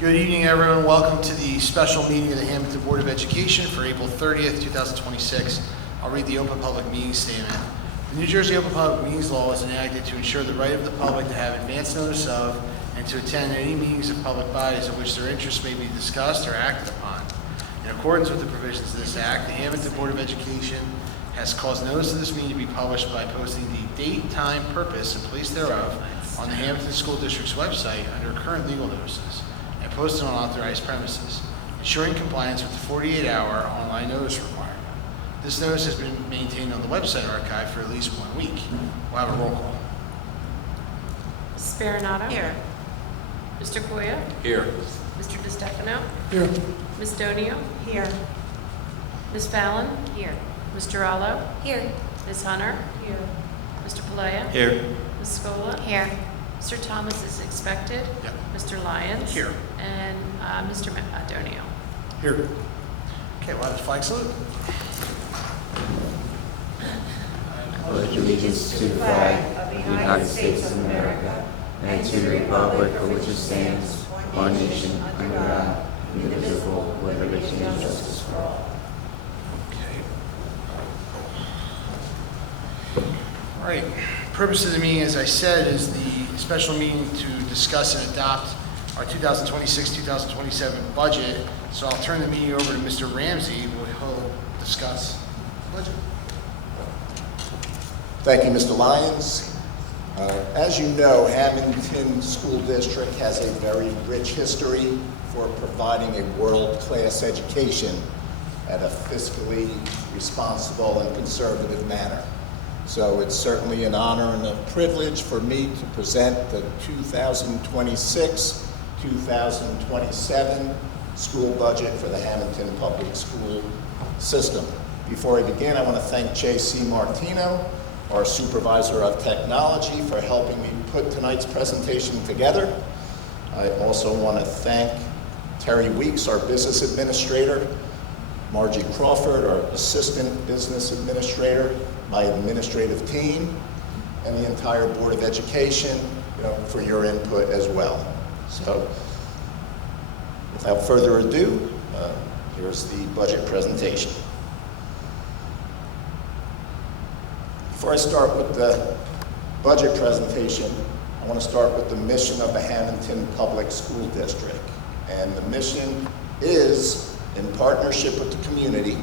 Good evening, everyone. Welcome to the special meeting of the Hammonton Board of Education for April 30th, 2026. I'll read the Open Public Meeting Statement. The New Jersey Open Public Meetings Law was enacted to ensure the right of the public to have advance notice of and to attend any meetings of public bodies in which their interests may be discussed or acted upon. In accordance with the provisions of this Act, the Hammonton Board of Education has caused notice of this meeting to be published by posting the date, time, purpose, and place thereof on the Hammonton School District's website under current legal notices and posted on authorized premises, ensuring compliance with the 48-hour online notice requirement. This notice has been maintained on the website archive for at least 1 week. We'll have a roll call. Mrs. Baronato? Here. Mr. Goya? Here. Mr. DiStefano? Here. Ms. Donio? Here. Ms. Fallon? Here. Mr. Allo? Here. Ms. Hunter? Here. Mr. Palea? Here. Ms. Scola? Here. Mr. Thomas is expected. Yep. Mr. Lyons? Here. And Mr. Donio. Here. Okay, we'll have the flag salute. Pledge allegiance to the flag of the United States of America and to the republic for which it stands, one nation, under God, indivisible, with liberty and justice for all. All right. The purpose of the meeting, as I said, is the special meeting to discuss and adopt our 2026-2027 budget. So I'll turn the meeting over to Mr. Ramsey, who will discuss the budget. Thank you, Mr. Lyons. As you know, Hammonton School District has a very rich history for providing a world-class education at a fiscally responsible and conservative manner. So it's certainly an honor and a privilege for me to present the 2026-2027 school budget for the Hammonton Public School System. Before I begin, I want to thank J.C. Martino, our supervisor of technology, for helping me put tonight's presentation together. I also want to thank Terry Weeks, our business administrator, Margie Crawford, our assistant business administrator, my administrative team, and the entire Board of Education, for your input as well. So, without further ado, here's the budget presentation. Before I start with the budget presentation, I want to start with the mission of the Hammonton Public School District. And the mission is, in partnership with the community,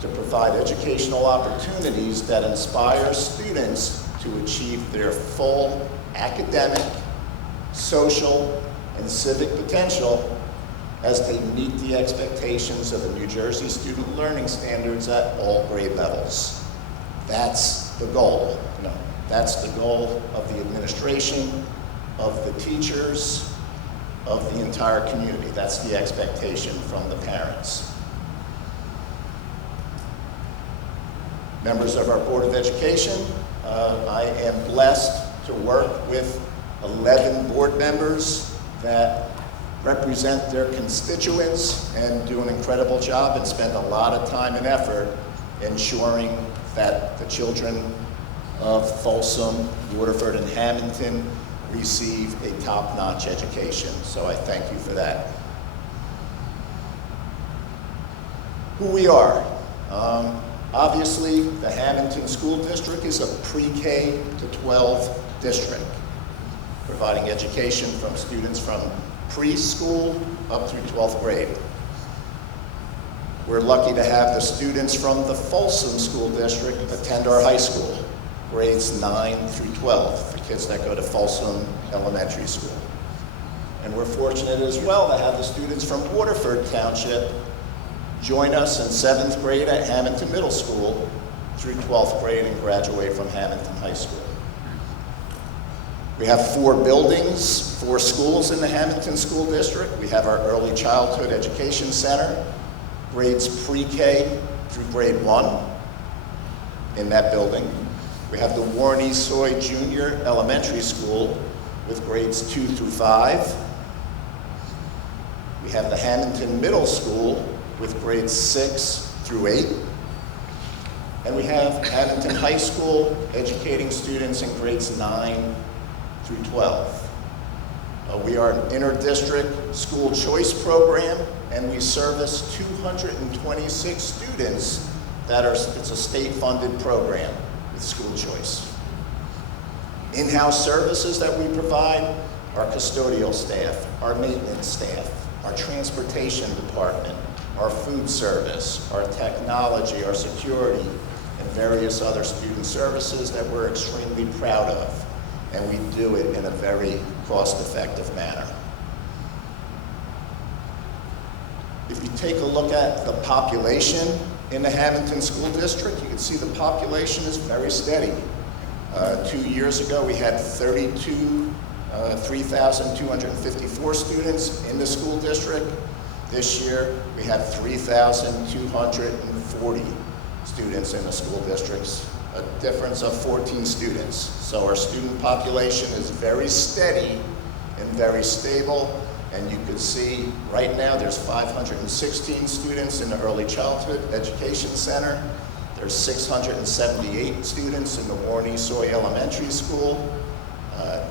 to provide educational opportunities that inspire students to achieve their full academic, social, and civic potential as they meet the expectations of the New Jersey Student Learning Standards at all grade levels. That's the goal. That's the goal of the administration, of the teachers, of the entire community. That's the expectation from the parents. Members of our Board of Education, I am blessed to work with 11 board members that represent their constituents and do an incredible job and spend a lot of time and effort ensuring that the children of Folsom, Waterford, and Hammonton receive a top-notch education. So I thank you for that. Who we are. Obviously, the Hammonton School District is a pre-K to 12 district, providing education from students from preschool up through 12th grade. We're lucky to have the students from the Folsom School District attend our high school, grades 9 through 12, the kids that go to Folsom Elementary School. And we're fortunate as well to have the students from Waterford Township join us in 7th grade at Hammonton Middle School through 12th grade and graduate from Hammonton High School. We have 4 buildings, 4 schools in the Hammonton School District. We have our Early Childhood Education Center, grades pre-K through grade 1 in that building. We have the Warren E. Soy Junior Elementary School with grades 2 through 5. We have the Hammonton Middle School with grades 6 through 8. And we have Hammonton High School educating students in grades 9 through 12. We are an inter-district school choice program, and we service 226 students it's a state-funded program with school choice. In-house services that we provide, our custodial staff, our maintenance staff, our transportation department, our food service, our technology, our security, and various other student services that we're extremely proud of. And we do it in a very cost-effective manner. If you take a look at the population in the Hammonton School District, you can see the population is very steady. 2 years ago, we had 3,254 students in the school district. This year, we have 3,240 students in the school districts, a difference of 14 students. So our student population is very steady and very stable. And you can see right now there's 516 students in the Early Childhood Education Center. There's 678 students in the Warren Esoy Elementary School,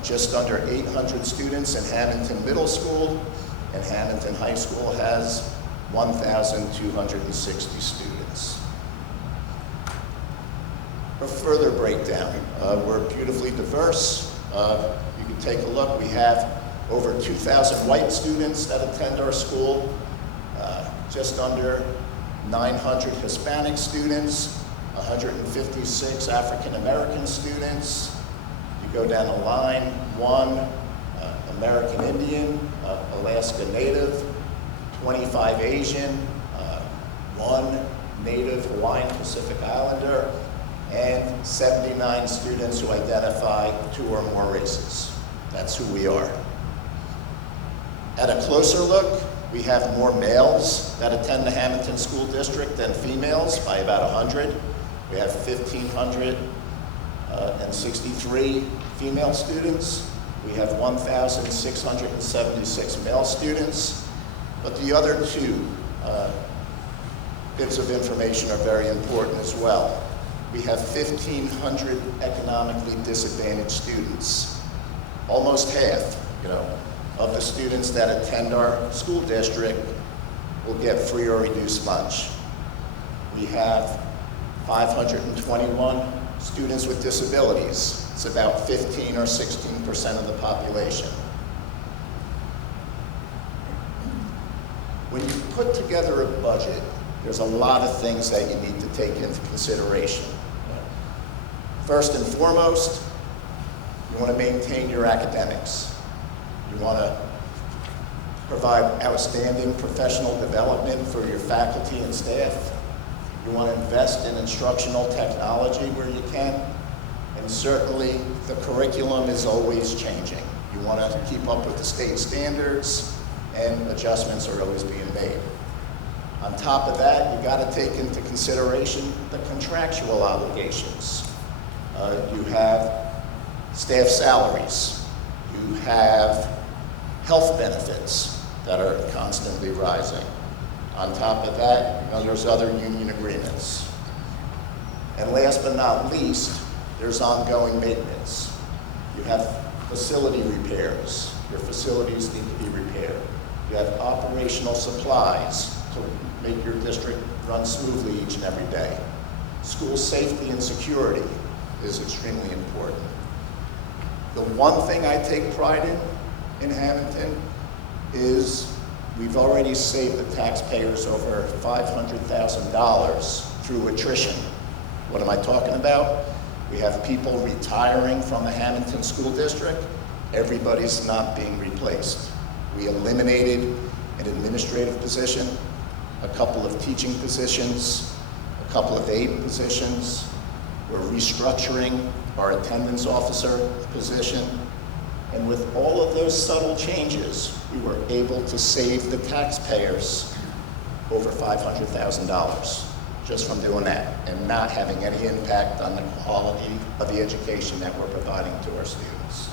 just under 800 students in Hammonton Middle School, and Hammonton High School has 1,260 students. A further breakdown, we're beautifully diverse. You can take a look, we have over 2,000 white students that attend our school, just under 900 Hispanic students, 156 African American students. You go down the line, one American Indian, Alaska Native, 25 Asian, one Native Hawaiian Pacific Islander, and 79 students who identify 2 or more races. That's who we are. At a closer look, we have more males that attend the Hammonton School District than females by about 100. We have 1,563 female students. We have 1,676 male students. But the other 2 bits of information are very important as well. We have 1,500 economically disadvantaged students. Almost half, of the students that attend our school district will get free or reduced lunch. We have 521 students with disabilities. It's about 15 or 16% of the population. When you put together a budget, there's a lot of things that you need to take into consideration. First and foremost, you want to maintain your academics. You want to provide outstanding professional development for your faculty and staff. You want to invest in instructional technology where you can. And certainly, the curriculum is always changing. You want to keep up with the state standards, and adjustments are always being made. On top of that, you got to take into consideration the contractual obligations. You have staff salaries. You have health benefits that are constantly rising. On top of that, there's other union agreements. And last but not least, there's ongoing maintenance. You have facility repairs. Your facilities need to be repaired. You have operational supplies to make your district run smoothly each and every day. School safety and security is extremely important. The one thing I take pride in Hammonton is we've already saved the taxpayers over $500,000 through attrition. What am I talking about? We have people retiring from the Hammonton School District. Everybody's not being replaced. We eliminated an administrative position, a couple of teaching positions, a couple of aide positions. We're restructuring our attendance officer position. And with all of those subtle changes, we were able to save the taxpayers over $500,000 just from doing that and not having any impact on the quality of the education that we're providing to our students.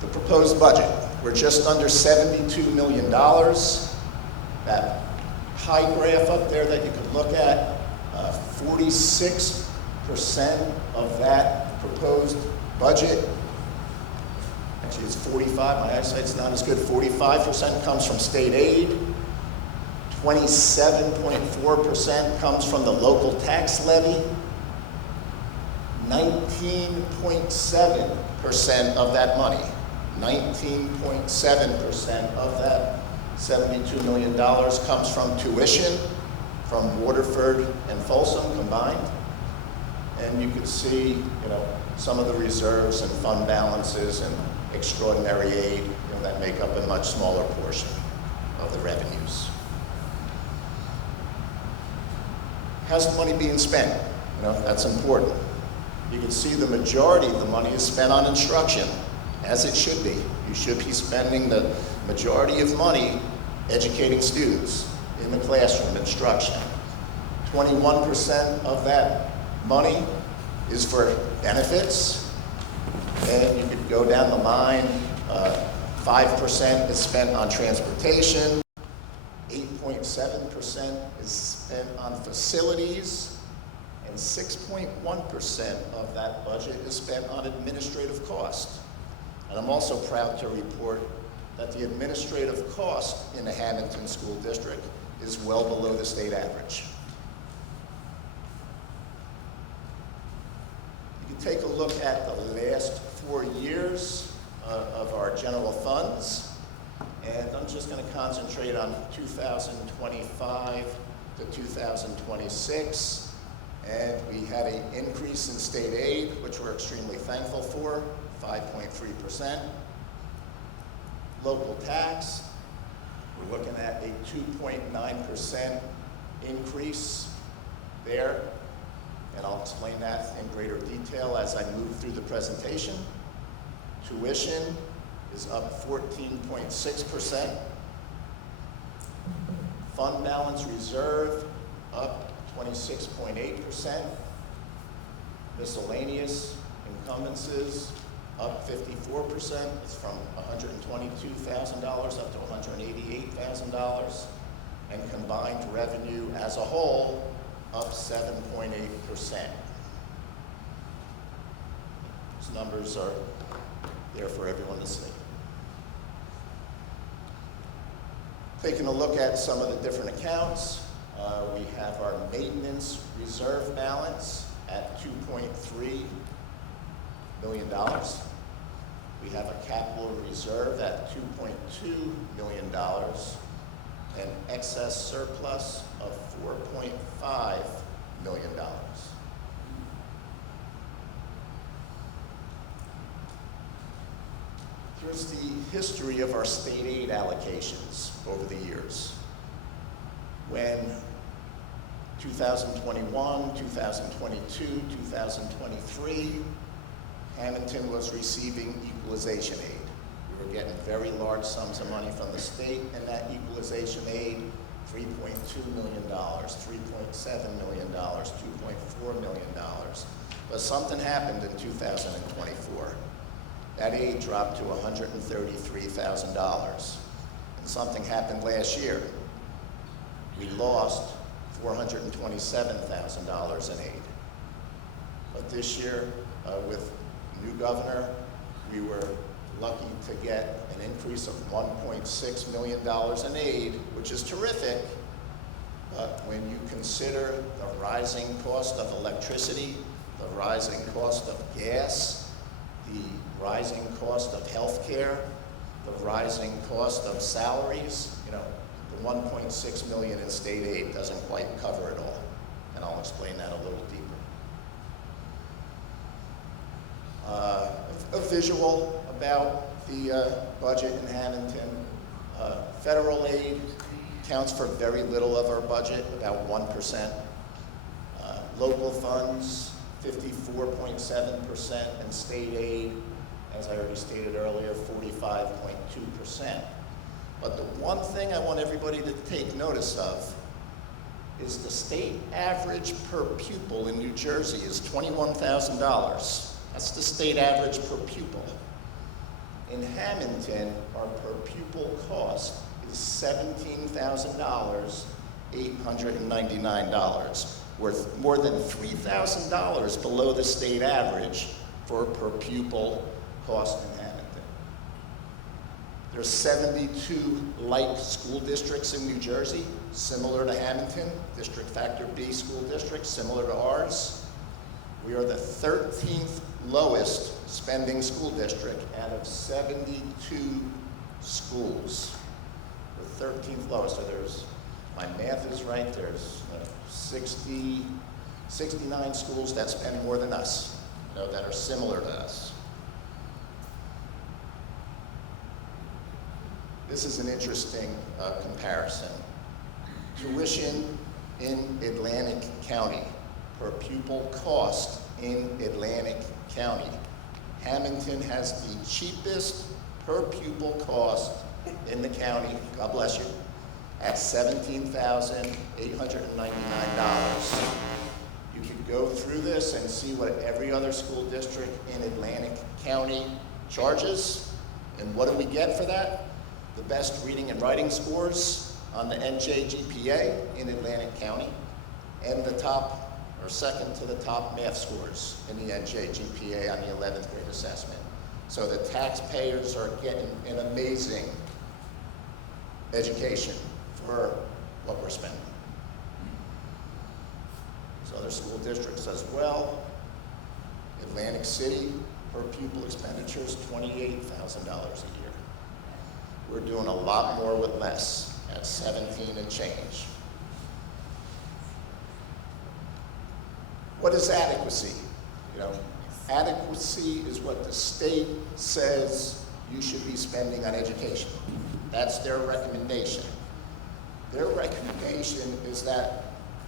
The proposed budget, we're just under $72 million. That pie graph up there that you can look at, 46% of that proposed budget, actually it's 45, my eyesight's not as good, 45% comes from state aid, 27.4% comes from the local tax levy, 19.7% of that money, 19.7% of that $72 million comes from tuition from Waterford and Folsom combined. And you can see, some of the reserves and fund balances and extraordinary aid, that make up a much smaller portion of the revenues. How's the money being spent? That's important. You can see the majority of the money is spent on instruction, as it should be. You should be spending the majority of money educating students in the classroom, instruction. 21% of that money is for benefits, and you could go down the line. 5% is spent on transportation, 8.7% is spent on facilities, and 6.1% of that budget is spent on administrative cost. And I'm also proud to report that the administrative cost in the Hammonton School District is well below the state average. You can take a look at the last 4 years of our general funds, and I'm just going to concentrate on 2025 to 2026. And we had an increase in state aid, which we're extremely thankful for, 5.3%. Local tax, we're looking at a 2.9% increase there. And I'll explain that in greater detail as I move through the presentation. Tuition is up 14.6%. Fund balance reserve up 26.8%. Miscellaneous encumbrances up 54%. It's from $122,000 up to $188,000. And combined revenue as a whole up 7.8%. Those numbers are there for everyone to see. Taking a look at some of the different accounts, we have our maintenance reserve balance at $2.3 million. We have a capital reserve at $2.2 million, and excess surplus of $4.5 million. Here's the history of our state aid allocations over the years. When 2021, 2022, 2023, Hammonton was receiving equalization aid. We were getting very large sums of money from the state, and that equalization aid, $3.2 million, $3.7 million, $2.4 million. But something happened in 2024. That aid dropped to $133,000. And something happened last year. We lost $427,000 in aid. But this year, with new governor, we were lucky to get an increase of $1.6 million in aid, which is terrific. But when you consider the rising cost of electricity, the rising cost of gas, the rising cost of health care, the rising cost of salaries, the $1.6 million in state aid doesn't quite cover it all. And I'll explain that a little deeper. A visual about the budget in Hammonton. Federal aid accounts for very little of our budget, about 1%. Local funds, 54.7%, and state aid, as I already stated earlier, 45.2%. But the one thing I want everybody to take notice of is the state average per pupil in New Jersey is $21,000. That's the state average per pupil. In Hammonton, our per pupil cost is $17,899, worth more than $3,000 below the state average for per pupil cost in Hammonton. There's 72 like school districts in New Jersey, similar to Hammonton, District Factor B school district, similar to ours. We are the 13th lowest spending school district out of 72 schools. We're 13th lowest, so there's, my math is right, there's 69 schools that spend more than us, that are similar to us. This is an interesting comparison. Tuition in Atlantic County, per pupil cost in Atlantic County. Hammonton has the cheapest per pupil cost in the county, God bless you, at $17,899. You can go through this and see what every other school district in Atlantic County charges. And what do we get for that? The best reading and writing scores on the NJGPA in Atlantic County, and the top, or second to the top math scores in the NJGPA on the 11th grade assessment. So the taxpayers are getting an amazing education for what we're spending. So other school districts as well. Atlantic City, per pupil expenditures, $28,000 a year. We're doing a lot more with less at 17 and change. What is adequacy? Adequacy is what the state says you should be spending on education. That's their recommendation. Their recommendation is that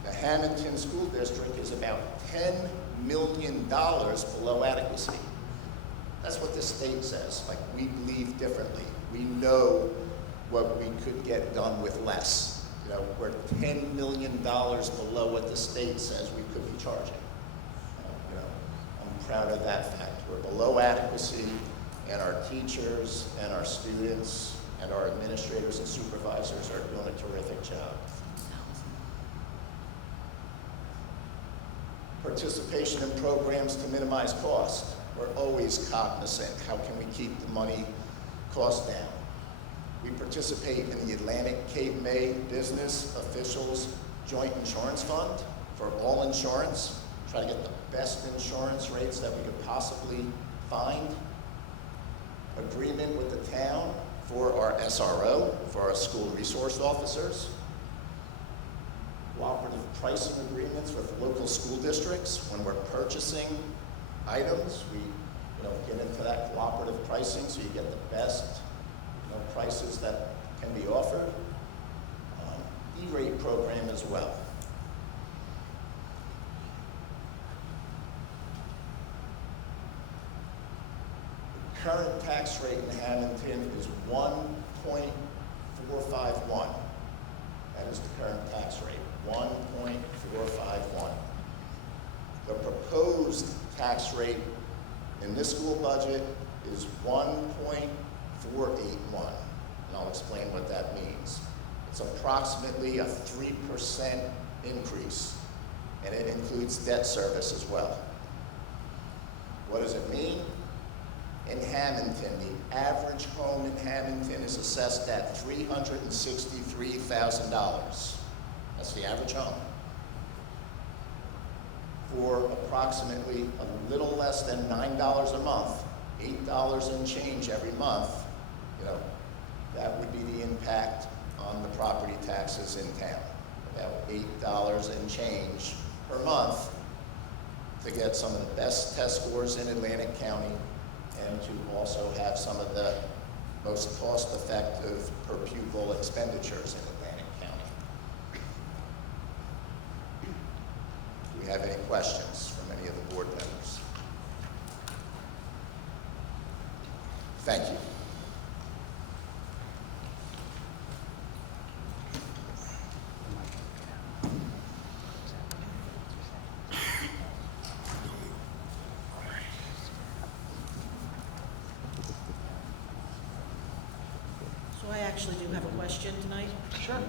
the Hammonton School District is about $10 million below adequacy. That's what the state says. Like, we believe differently. We know what we could get done with less. We're $10 million below what the state says we could be charging. I'm proud of that fact. We're below adequacy, and our teachers and our students and our administrators and supervisors are doing a terrific job. Participation in programs to minimize cost. We're always cognizant. How can we keep the money cost down? We participate in the Atlantic Cape May Business Officials Joint Insurance Fund for all insurance. Try to get the best insurance rates that we could possibly find. Agreement with the town for our SRO, for our school resource officers. Cooperative pricing agreements with local school districts. When we're purchasing items, we get into that cooperative pricing so you get the best prices that can be offered. E-rate program as well. The current tax rate in Hammonton is 1.451. That is the current tax rate, 1.451. The proposed tax rate in this school budget is 1.481, and I'll explain what that means. It's approximately a 3% increase, and it includes debt service as well. What does it mean? In Hammonton, the average home in Hammonton is assessed at $363,000. That's the average home. For approximately a little less than $9 a month, $8 and change every month, that would be the impact on the property taxes in town. About $8 and change per month to get some of the best test scores in Atlantic County and to also have some of the most cost-effective per pupil expenditures in Atlantic County. Do we have any questions from any of the board members? Thank you. So I actually do have a question tonight. Sure.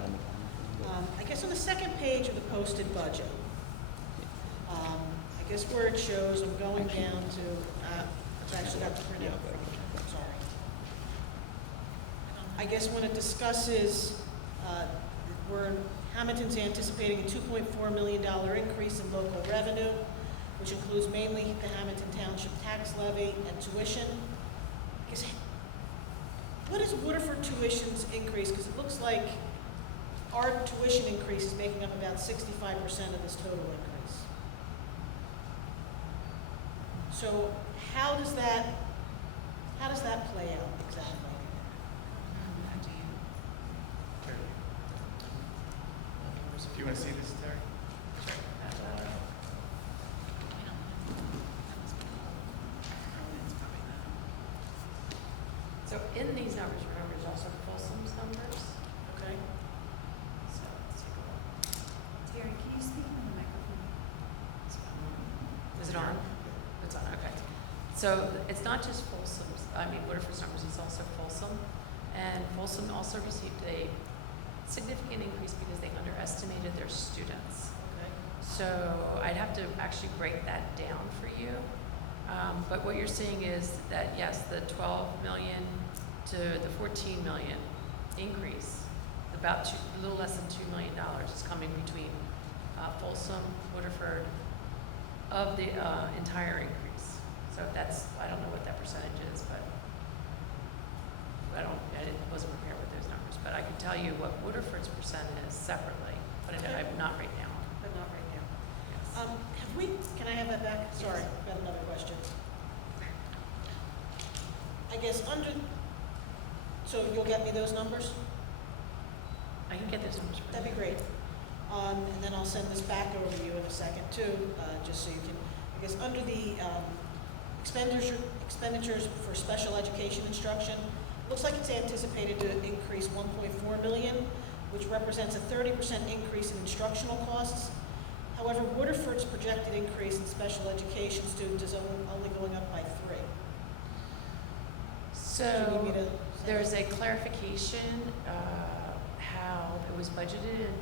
I guess on the second page of the posted budget, I guess where it shows, I'm going down to, I've actually got the printout from it, I'm sorry. I guess when it discusses, where Hammonton's anticipating a $2.4 million increase in local revenue, which includes mainly the Hammonton Township tax levy and tuition. I guess, what is Waterford tuition's increase? Because it looks like our tuition increase is making up about 65% of this total increase. So how does that play out exactly? If you want to see this, Terry? So in these numbers, remember, there's also Folsom's numbers. Okay. So let's take a look. Terry, can you speak in the microphone? Is it on? It's on, okay. So it's not just Folsom's, Waterford's numbers, it's also Folsom. And Folsom also received a significant increase because they underestimated their students. Okay. So I'd have to actually break that down for you. But what you're seeing is that, yes, the 12 million to the 14 million increase, about a little less than $2 million is coming between Folsom, Waterford, of the entire increase. So that's, I don't know what that percentage is, but I wasn't prepared with those numbers. But I can tell you what Waterford's percent is separately, but I'm not right now. But not right now. Yes. Can I have that back? Sorry, I've got another question. I guess so you'll get me those numbers? I can get those numbers for you. That'd be great. And then I'll send this back over to you in a second too, just so you can, I guess, under the expenditures for special education instruction, looks like it's anticipated to increase 1.4 million, which represents a 30% increase in instructional costs. However, Waterford's projected increase in special education students is only going up by 3. Do you need me So to- there's a clarification how it was budgeted in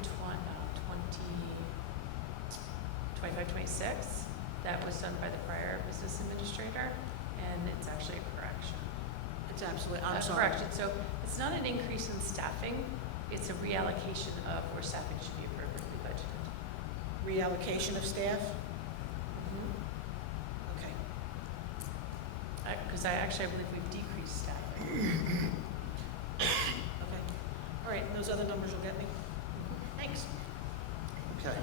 25-26. That was done by the prior business administrator, and it's actually a correction. It's absolutely, I'm A sorry. correction. So it's not an increase in staffing, it's a reallocation of where staffing should be appropriately budgeted. Reallocation of staff? Okay. Because I believe we've decreased staffing. Okay. All right, and those other numbers will get me? Thanks. Okay.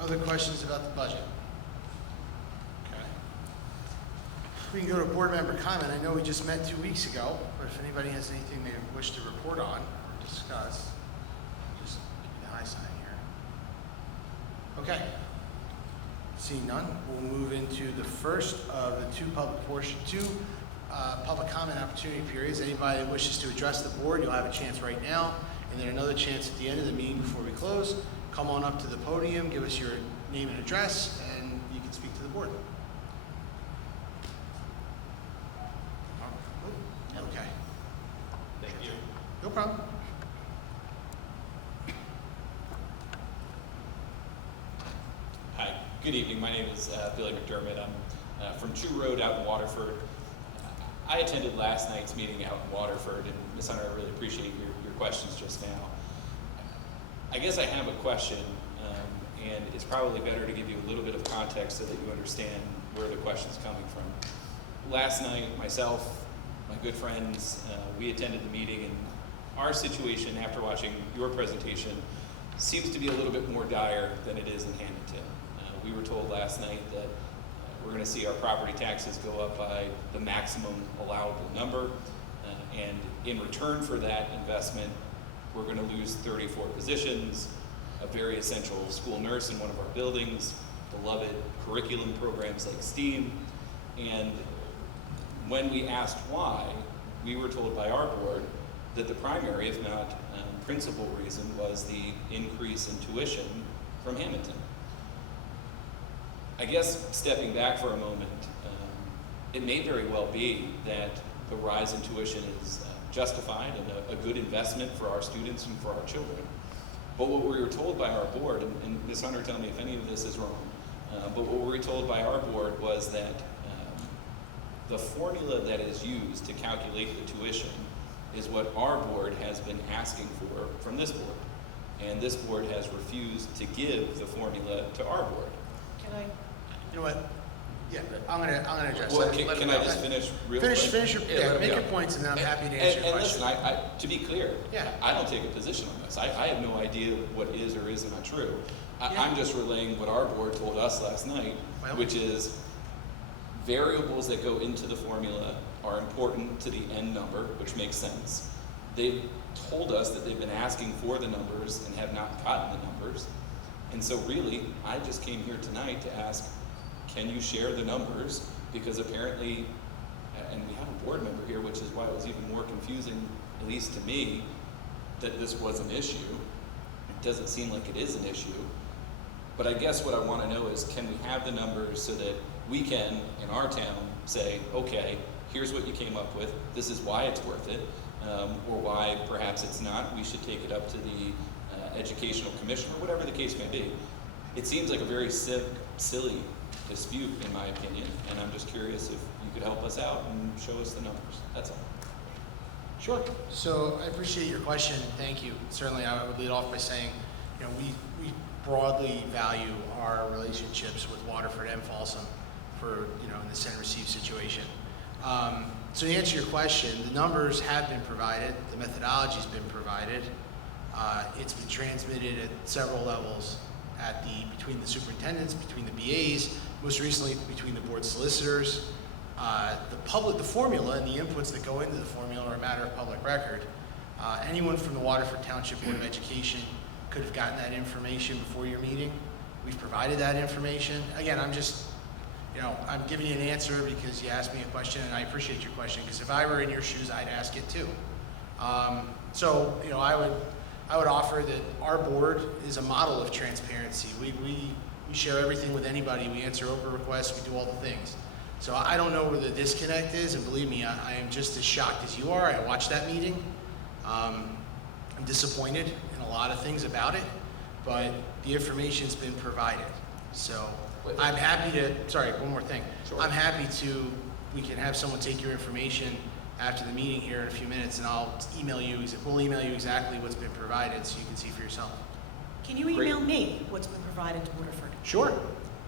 Other questions about the budget? Okay. We can go to board member comment. I know we just met 2 weeks ago, but if anybody has anything they wish to report on or discuss, just give me the high sign here. Okay. Seeing none, we'll move into the first of the two public comment opportunity periods. Anybody that wishes to address the board, you'll have a chance right now, and then another chance at the end of the meeting before we close. Come on up to the podium, give us your name and address, and you can speak to the board. Okay. Thank you. No problem. Hi, good evening. My name is Billy McDermott. I'm from True Road out in Waterford. I attended last night's meeting out in Waterford, and Ms. Hunter, I really appreciate your questions just now. I guess I have a question, and it's probably better to give you a little bit of context so that you understand where the question's coming from. Last night, myself, my good friends, we attended the meeting, and our situation after watching your presentation seems to be a little bit more dire than it is in Hammonton. We were told last night that we're going to see our property taxes go up by the maximum allowable number, and in return for that investment, we're going to lose 34 positions, a very essential school nurse in one of our buildings, beloved curriculum programs like STEAM, and when we asked why, we were told by our board that the primary, if not principal reason, was the increase in tuition from Hammonton. I guess stepping back for a moment, it may very well be that the rise in tuition is justified and a good investment for our students and for our children. But what we were told by our board, and Ms. Hunter, tell me if any of this is wrong, But what we were told by our board was that the formula that is used to calculate the tuition is what our board has been asking for from this board. And this board has refused to give the formula to our board. Can I? You know what? Yeah, I'm gonna address Well, that. can I just finish real quick? Finish your, Yeah, let him make go. your points, and then I'm happy to answer your And question. listen, to be clear, Yeah. I don't take a position on this. I have no idea what is or is not true. Yeah. I'm just relaying what our board told us last night, Well. which is variables that go into the formula are important to the end number, which makes sense. They've told us that they've been asking for the numbers and have not gotten the numbers. And so really, I just came here tonight to ask, can you share the numbers? Because apparently, and we have a board member here, which is why it was even more confusing, at least to me, that this was an issue. It doesn't seem like it is an issue. But I guess what I want to know is, can we have the numbers so that we can, in our town, say, okay, here's what you came up with, this is why it's worth it, or why perhaps it's not. We should take it up to the educational commission, or whatever the case may be. It seems like a very silly dispute, in my opinion, and I'm just curious if you could help us out and show us the numbers. That's all. Sure. So I appreciate your question, and thank you. Certainly, I would lead off by saying, you know, we broadly value our relationships with Waterford and Folsom for, you know, in the send and receive situation. So to answer your question, the numbers have been provided, the methodology's been provided. It's been transmitted at several levels between the superintendents, between the BAs, most recently between the board solicitors. The formula and the inputs that go into the formula are a matter of public record. Anyone from the Waterford Township Board of Education could have gotten that information before your meeting. We've provided that information. Again, I'm just, you know, I'm giving you an answer because you asked me a question, and I appreciate your question, because if I were in your shoes, I'd ask it too. So, you know, I would offer that our board is a model of transparency. We share everything with anybody. We answer open requests. We do all the things. So I don't know where the disconnect is, and believe me, I am just as shocked as you are. I watched that meeting. I'm disappointed in a lot of things about it, but the information's been provided. So I'm happy to, sorry, one more thing. Sure. I'm happy to, we can have someone take your information after the meeting here in a few minutes, and I'll email you, we'll email you exactly what's been provided so you can see for yourself. Can you email me what's been provided to Waterford? Sure.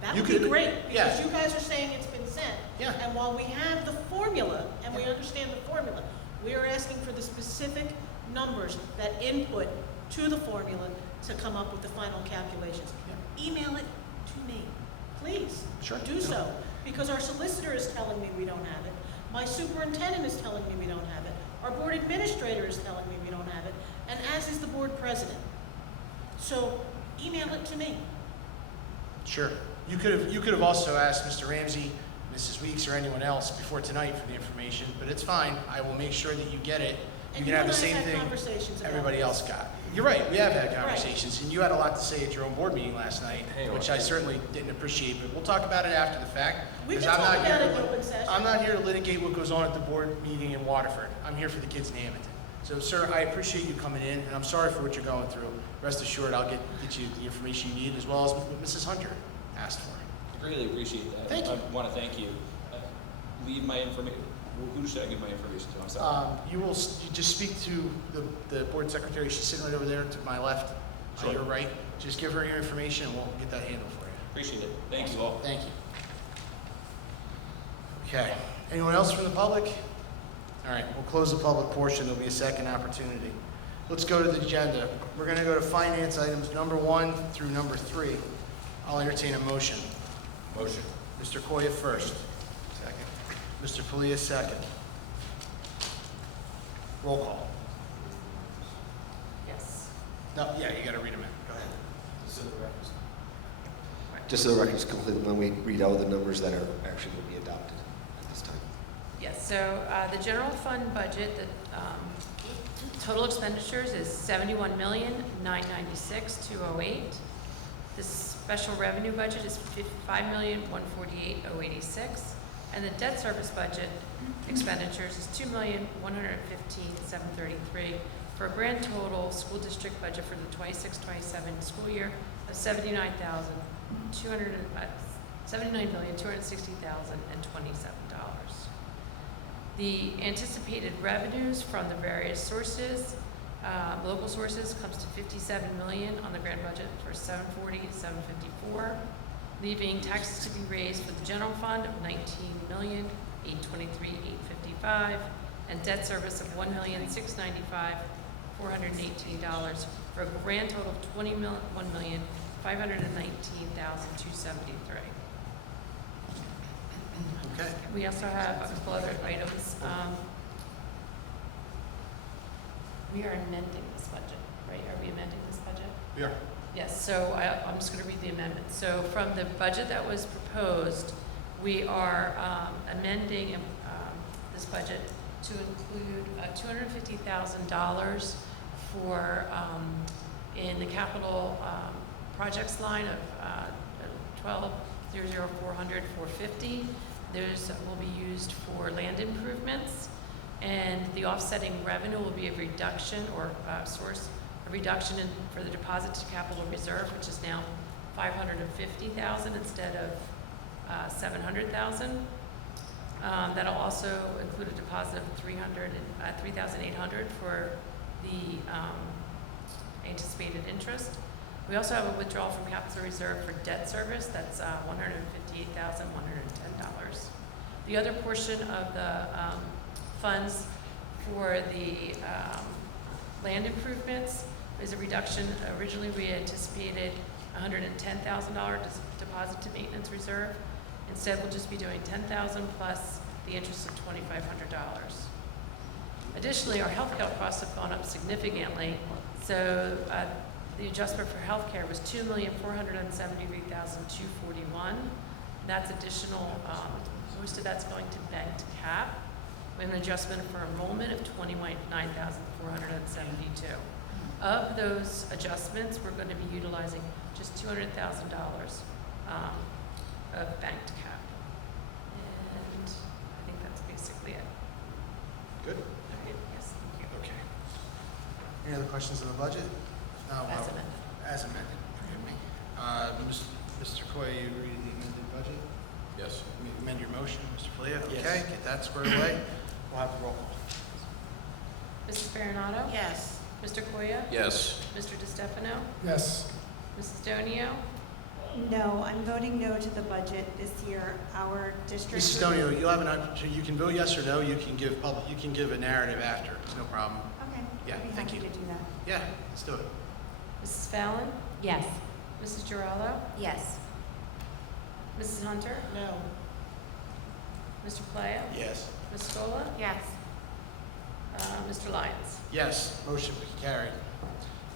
That You would be could- great, yeah. because you guys are saying it's been sent. Yeah. And while we have the formula, and we understand the formula, we are asking for the specific numbers that input to the formula to come up with the final calculations. Email it to me, please. Sure. Do so, because our solicitor is telling me we don't have it, my superintendent is telling me we don't have it, our board administrator is telling me we don't have it, and as is the board president. So, email it to me. Sure. You could have also asked Mr. Ramsey, Mrs. Weeks, or anyone else before tonight for the information, but it's fine. I will make sure that you get it. You And can have the and I same had thing conversations about everybody this. else got. You're right, we have had conversations, and you had a lot to say at your own board meeting last night, which I certainly didn't appreciate, but we'll talk about it after the fact. We can 'cause I'm talk not here about it to in open session. I'm not here to litigate what goes on at the board meeting in Waterford. I'm here for the kids in Hammonton. So, sir, I appreciate you coming in, and I'm sorry for what you're going through. Rest assured, I'll get you the information you need, as well as what Mrs. Hunter asked for. I really appreciate that. Thank you. I want to thank you. Leave my information. Who should I give my information to? I'm sorry. You just speak to the board secretary. She's sitting right over there to my left, Sure. on your right. Just give her your information, and we'll get that handled for you. Appreciate it. Thank you all. Thank you. Okay. Anyone else from the public? All right, we'll close the public portion. There'll be a second opportunity. Let's go to the agenda. We're going to go to finance items number 1 through number 3. I'll entertain a motion. Motion. Mr. Koya first. Second. Mr. Palia second. Roll call. Yes. No, yeah, you got to read them in. Go ahead. Just so the record's complete, when we read out the numbers that are actually going to be adopted at this time. Yes, so the general fund budget, the total expenditures is $71,996,208. The special revenue budget is $5,148,086. And the debt service budget expenditures is $2,115,733 for a grand total school district budget for the 26-27 school year of $79,200 $79,260,027. The anticipated revenues from the various sources, local sources, comes to $57 million on the grand budget for $740 to $754, leaving taxes to be raised for the general fund of $19,823,855, and debt service of $1,695,418, for a grand total of $21,519,273. Okay. We also have a couple other items. We are amending this budget, right? Are we amending this budget? We are. Yes, so I'm just going to read the amendment. So from the budget that was proposed, we are amending this budget to include $250,000 for, in the capital projects line of 12,004,450. Those will be used for land improvements, and the offsetting revenue will be a reduction or source, a reduction for the deposit to capital reserve, which is now $550,000 instead of $700,000. That'll also include a deposit of $3,800 for the anticipated interest. We also have a withdrawal from capital reserve for debt service. That's $158,110. The other portion of the funds for the land improvements is a reduction. Originally, we anticipated $110,000 deposit to maintenance reserve. Instead, we'll just be doing $10,000 plus the interest of $2,500. Additionally, our healthcare costs have gone up significantly. So the adjustment for healthcare was $2,473,241. That's additional. Most of that's going to banked cap. We have an adjustment for enrollment of $29,472. Of those adjustments, we're going to be utilizing just $200,000 of banked cap. And I think that's basically it. Good. Okay, yes, thank you. Okay. Any other questions on the budget? No, As amended. As amended, forgive me. Mr. Coy, you read the amended budget? Yes. Amend your motion, Mr. Flea? Yes. Okay, get that squared away. We'll have the roll call. Mrs. Farinato? Yes. Mr. Koya? Yes. Mr. DeStefano? Yes. Mrs. Donio? No, I'm voting no to the budget this year. Our district. Mrs. Stonio, you'll have an opportunity, you can vote yes or no, you can give a narrative after, it's no problem. Okay. Yeah, I'd be thank happy you. to do that. Yeah, let's do it. Mrs. Fallon? Yes. Mrs. Girallo? Yes. Mrs. Hunter? No. Mr. Playa? Yes. Ms. Scola? Yes. Mr. Lyons? Yes, motion carried.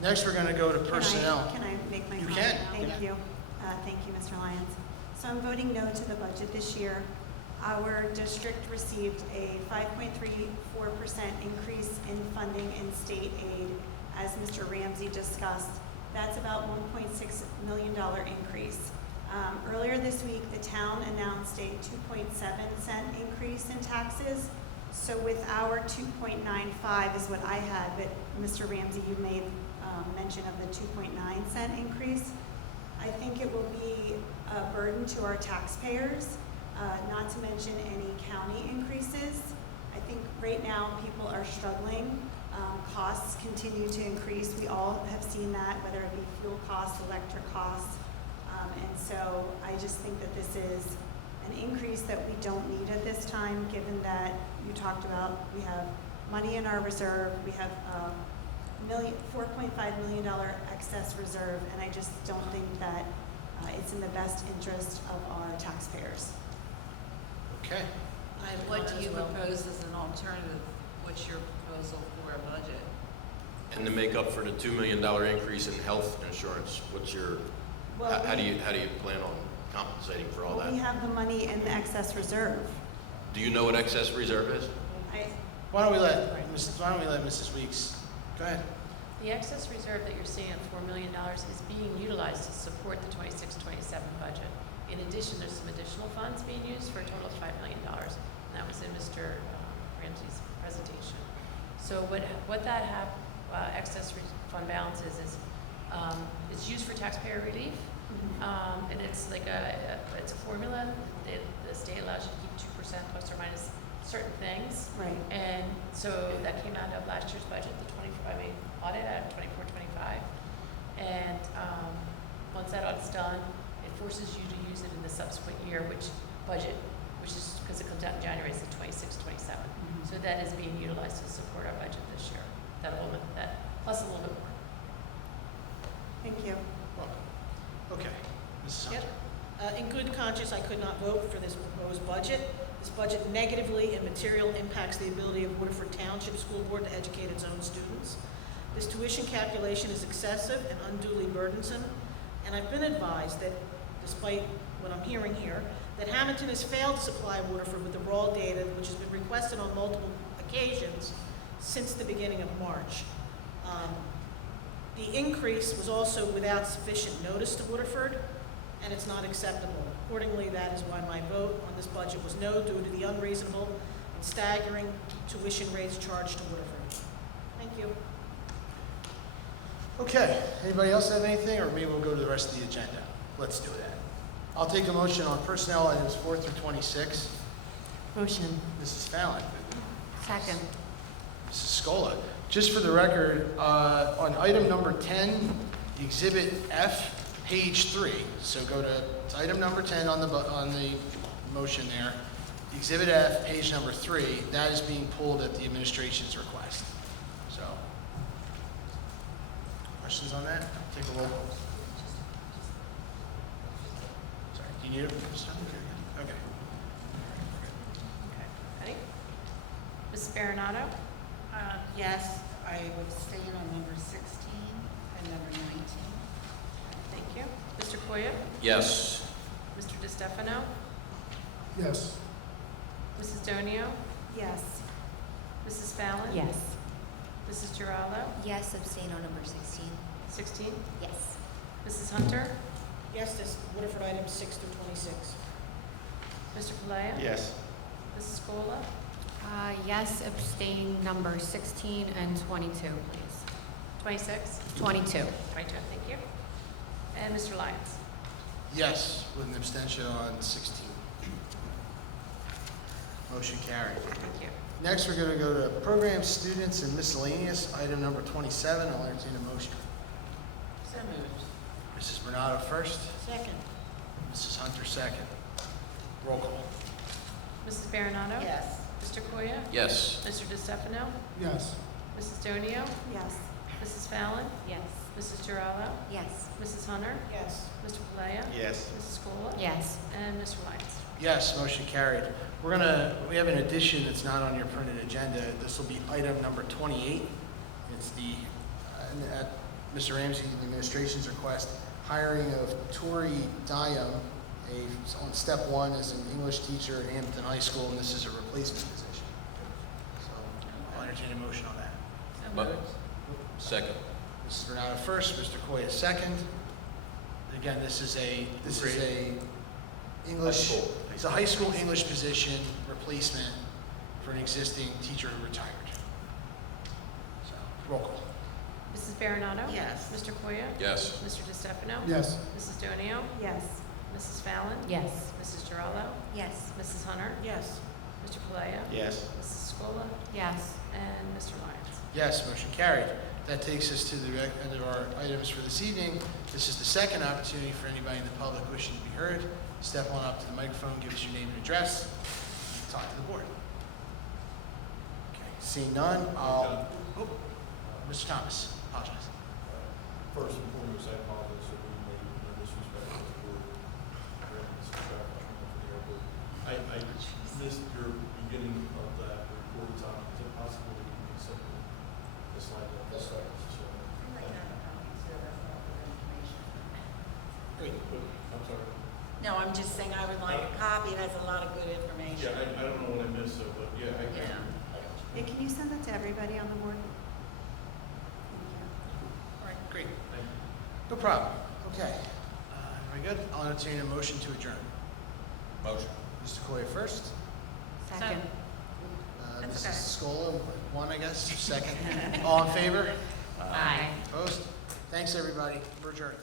Next, we're going to go to personnel. Can I make my You comment? can. Thank Yeah. you. Thank you, Mr. Lyons. So I'm voting no to the budget this year. Our district received a 5.34% increase in funding in state aid, as Mr. Ramsey discussed. That's about $1.6 million increase. Earlier this week, the town announced a 2.7-cent increase in taxes. So with our 2.95 is what I had, but Mr. Ramsey, you made mention of the 2.9-cent increase. I think it will be a burden to our taxpayers, not to mention any county increases. I think right now people are struggling. Costs continue to increase. We all have seen that, whether it be fuel costs, electric costs. And so I just think that this is an increase that we don't need at this time, given that you talked about we have money in our reserve, we have $4.5 million excess reserve, and I just don't think that it's in the best interest of our taxpayers. Okay. What do you propose as an alternative? What's your proposal for a budget? And to make up for the $2 million increase in health insurance, what's your, how do you plan on compensating for all Well, that? we have the money in the excess reserve. Do you know what excess reserve is? Why don't we let Mrs. Weeks, go ahead. The excess reserve that you're seeing at $4 million is being utilized to support the 26-27 budget. In addition, there's some additional funds being used for a total of $5 million. And that was in Mr. Ramsey's presentation. So what that excess fund balance is it's used for taxpayer relief. And it's like it's a formula. The state allows you to keep 2% plus or minus certain things. Right. And so that came out of last year's budget, the audit at 24, 25. And once that audit's done, it forces you to use it in the subsequent year, which is, because it comes out in January, it's the 26, 27. So that is being utilized to support our budget this year. That plus a little bit more. Thank you. Welcome. Okay, Mrs. Yep. Hunter. In good conscience, I could not vote for this proposed budget. This budget negatively and materially impacts the ability of Waterford Township School Board to educate its own students. This tuition calculation is excessive and unduly burdensome, and I've been advised that, despite what I'm hearing here, that Hammonton has failed to supply Waterford with the raw data which has been requested on multiple occasions since the beginning of March. The increase was also without sufficient notice to Waterford, and it's not acceptable. Accordingly, that is why my vote on this budget was no, due to the unreasonable and staggering tuition rates charged to Waterford. Thank you. Okay, anybody else have anything, or maybe we'll go to the rest of the agenda? Let's do that. I'll take a motion on personnel items 4 through 26. Motion. Mrs. Fallon. Second. Mrs. Scola. Just for the record, on item number 10, Exhibit F, page 3. So go to item number 10 on the motion there. Exhibit F, page number 3. That is being pulled at the administration's request. So, questions on that? Take a roll call. Sorry, do you need it? Okay. Okay. Ready? Mrs. Baronato? Yes, I would stay on number 16 and number 19. Thank you. Mr. Koya? Yes. Mr. DeStefano? Yes. Mrs. Donio? Yes. Mrs. Fallon? Yes. Mrs. Giraldo? Yes, abstain on number 16. 16? Yes. Mrs. Hunter? Yes, this Waterford items 6 through 26. Mr. Palea? Yes. Mrs. Scola? Yes, abstain number 16 and 22, please. 26? 22. 22, thank you. And Mr. Lyons? Yes, with an abstention on 16. Motion carried. Thank you. Next, we're going to go to program students and miscellaneous, item number 27. I'll entertain a motion. So moved. Mrs. Bernardo first, Second. Mrs. Hunter second. Roll call. Mrs. Baronato? Yes. Mr. Koya? Yes. Mr. DeStefano? Yes. Mrs. Donio? Yes. Mrs. Fallon? Yes. Mrs. Giraldo? Yes. Mrs. Hunter? Yes. Mr. Palea? Yes. Mrs. Scola? Yes. And Mr. Lyons? Yes, motion carried. We have an addition that's not on your printed agenda. This will be item number 28. It's at Mr. Ramsey, the administration's request, hiring of Tori Diam, on step 1 as an English teacher at Hammonton High School, and this is a replacement position. So I'll entertain a motion on that. So Mo- moved. Second. Mrs. Bernardo first, Mr. Koya second. Again, this is a English, it's a high school English position replacement for an existing teacher who retired. So, roll call. Mrs. Baronato? Yes. Mr. Koya? Yes. Mr. DeStefano? Yes. Mrs. Donio? Yes. Mrs. Fallon? Yes. Mrs. Giraldo? Yes. Mrs. Hunter? Yes. Mr. Palea? Yes. Mrs. Scola? Yes. And Mr. Lyons? Yes, motion carried. That takes us to the end of our items for this evening. This is the second opportunity for anybody in the public wishing to be heard. Step on up to the microphone, give us your name and address, and talk to the board. Okay, seeing none, Mr. Thomas, apologize. First and foremost, I apologize that we made no disrespect to the board during this traffic from the airport. I missed your beginning of that report time. Is it possible that you can send me the slide deck? That's right. I'm sorry. No, I'm just saying I would like a copy. It has a lot of good information. Yeah, I don't know what I missed, so, but yeah, I Yeah. Yeah, can you send that to everybody on the board? All right, great. Thank you. No problem. Okay. Very good. I'll entertain a motion to adjourn. Motion. Mr. Koya first. Second. That's Mrs. Scola, one, I guess, second. All in favor? Aye. Opposed? Thanks, everybody. We're adjourned.